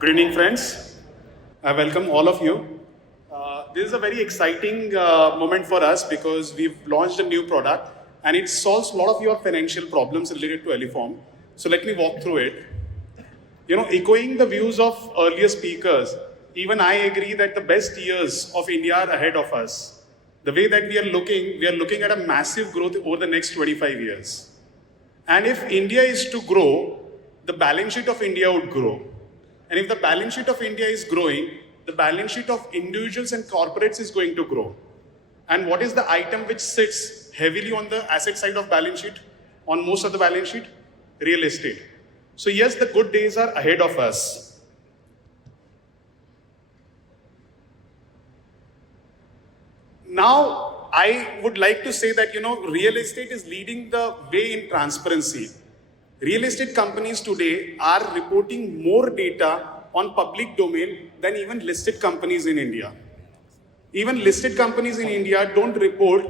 Good evening, friends. I welcome all of you. This is a very exciting moment for us because we've launched a new product and it solves a lot of your financial problems related to Aluform. So let me walk through it. Echoing the views of earlier speakers, even I agree that the best years of India are ahead of us. The way that we are looking at a massive growth over the next 25 years. And if India is to grow, the balance sheet of India would grow. And if the balance sheet of India is growing, the balance sheet of individuals and corporates is going to grow. And what is the item which sits heavily on the asset side of balance sheet, on most of the balance sheet? Real estate. So yes, the good days are ahead of us. Now, I would like to say that, real estate is leading the way in transparency. Real estate companies today are reporting more data on public domain than even listed companies in India. Even listed companies in India don't report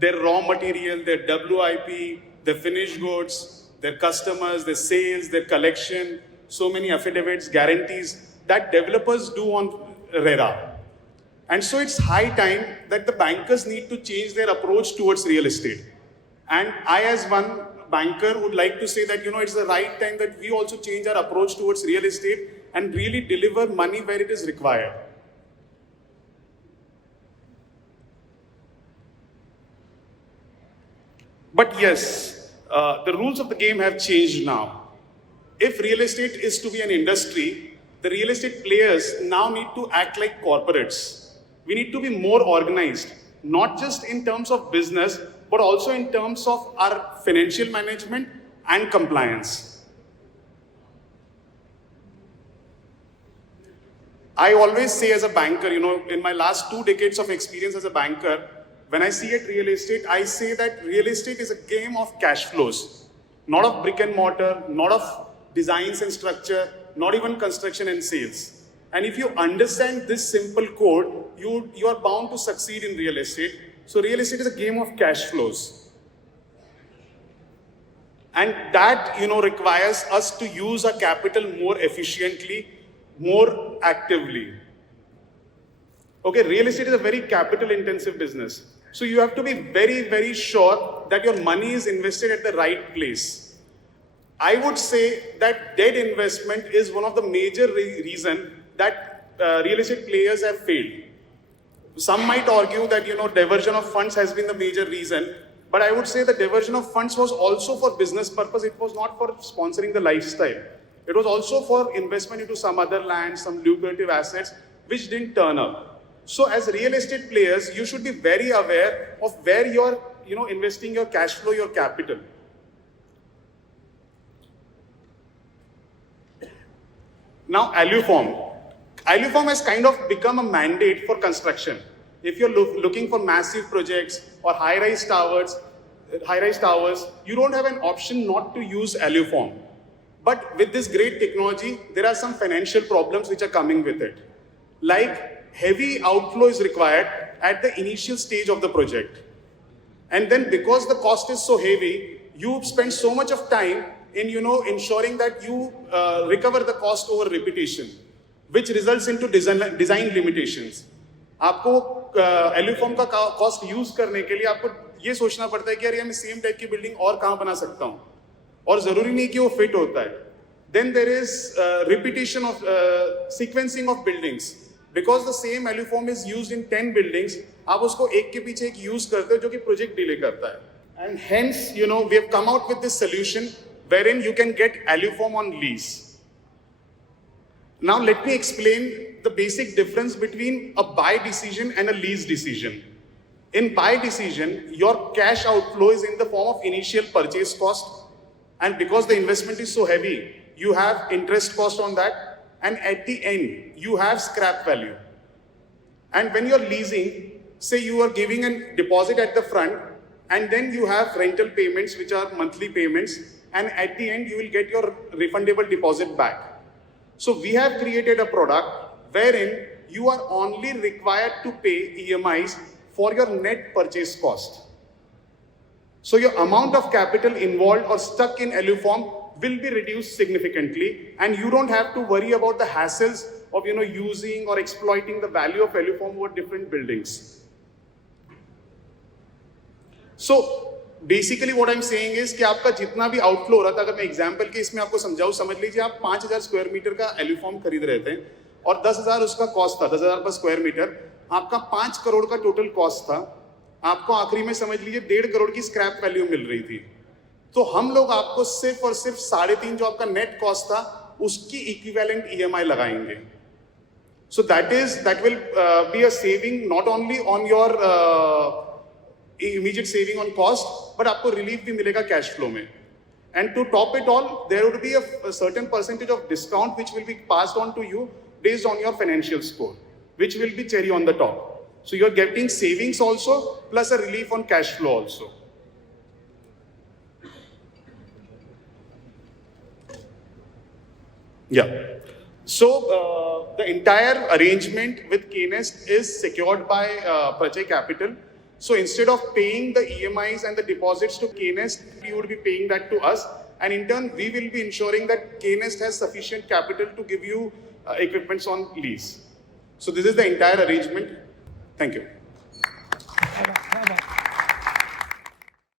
their raw material, their WIP, their finished goods, their customers, their sales, their collection, so many affidavits, guarantees that developers do on RERA. And so it's high time that the bankers need to change their approach towards real estate. And I, as one banker, would like to say that, it's the right time that we also change our approach towards real estate and really deliver money where it is required. But yes, the rules of the game have changed now. If real estate is to be an industry, the real estate players now need to act like corporates. We need to be more organized, not just in terms of business, but also in terms of our financial management and compliance. I always say as a banker, in my last 2 decades of experience as a banker, when I see it real estate, I say that real estate is a game of cash flows, not of brick and mortar, not of designs and structure, not even construction and sales. And if you understand this simple code, you are bound to succeed in real estate. So real estate is a game of cash flows. And that, requires us to use our capital more efficiently, more actively. Okay, real estate is a very capital intensive business. So you have to be very, very sure that your money is invested at the right place. I would say that debt investment is one of the major reasons that real estate players have failed. Some might argue that, diversion of funds has been the major reason, but I would say the diversion of funds was also for business purpose. It was not for sponsoring the lifestyle. It was also for investment into some other land, some lucrative assets, which didn't turn up. So as real estate players, you should be very aware of where you're, investing your cash flow, your capital. Now, Aluform. Aluform has kind of become a mandate for construction. If you're looking for massive projects or high-rise towers, you don't have an option not to use Aluform. But with this great technology, there are some financial problems which are coming with it. Like heavy outflow is required at the initial stage of the project. And then because the cost is so heavy, you spend so much of time in, ensuring that you recover the cost over repetition, which results into design limitations. आपको एल्यूफॉर्म का cost use करने के लिए आपको ये सोचना पड़ता है कि यार ये मैं सेम टाइप की बिल्डिंग और कहाँ बना सकता हूँ, और जरूरी नहीं कि वो फिट होता है. Then there is repetition of sequencing of buildings. Because the same Aluform is used in 10 buildings, आप उसको एक के पीछे एक यूज करते हो जो कि प्रोजेक्ट डिले करता है. And hence, we have come out with this solution wherein you can get Aluform on lease. Now let me explain the basic difference between a buy decision and a lease decision. In buy decision, your cash outflow is in the form of initial purchase cost, and because the investment is so heavy, you have interest cost on that, and at the end, you have scrap value. And when you're leasing, say you are giving a deposit at the front, and then you have rental payments, which are monthly payments, and at the end, you will get your refundable deposit back. So we have created a product wherein you are only required to pay EMIs for your net purchase cost. So your amount of capital involved or stuck in Aluform will be reduced significantly, and you don't have to worry about the hassles of using or exploiting the value of Aluform over different buildings. So basically what I'm saying is कि आपका जितना भी outflow हो रहा था, अगर मैं example के इसमें आपको समझाऊं, समझ लीजिए आप 5000 स्क्वायर मीटर का Aluform खरीद रहे थे और 10,000 उसका कॉस्ट था, 10,000 पर स्क्वायर मीटर, आपका 5 करोड़ का टोटल कॉस्ट था, आपको आखिरी में समझ लीजिए 1.5 करोड़ की स्क्रैप वैल्यू मिल रही थी। तो हम लोग आपको सिर्फ और सिर्फ 3.5 जो आपका नेट कॉस्ट था उसकी इक्विवेलेंट EMI लगाएंगे। So that will be a saving not only on your immediate saving on cost, but आपको relief भी मिलेगा cash flow में। And to top it all, there would be a certain percentage of discount which will be passed on to you based on your financial score, which will be cherry on the top. So you're getting savings also, plus a relief on cash flow also. Yeah. So the entire arrangement with KNest is secured by Prajay Capital. So instead of paying the EMIs and the deposits to KNest, you would be paying that to us. And in turn, we will be ensuring that KNest has sufficient capital to give you equipments on lease. So this is the entire arrangement. Thank you.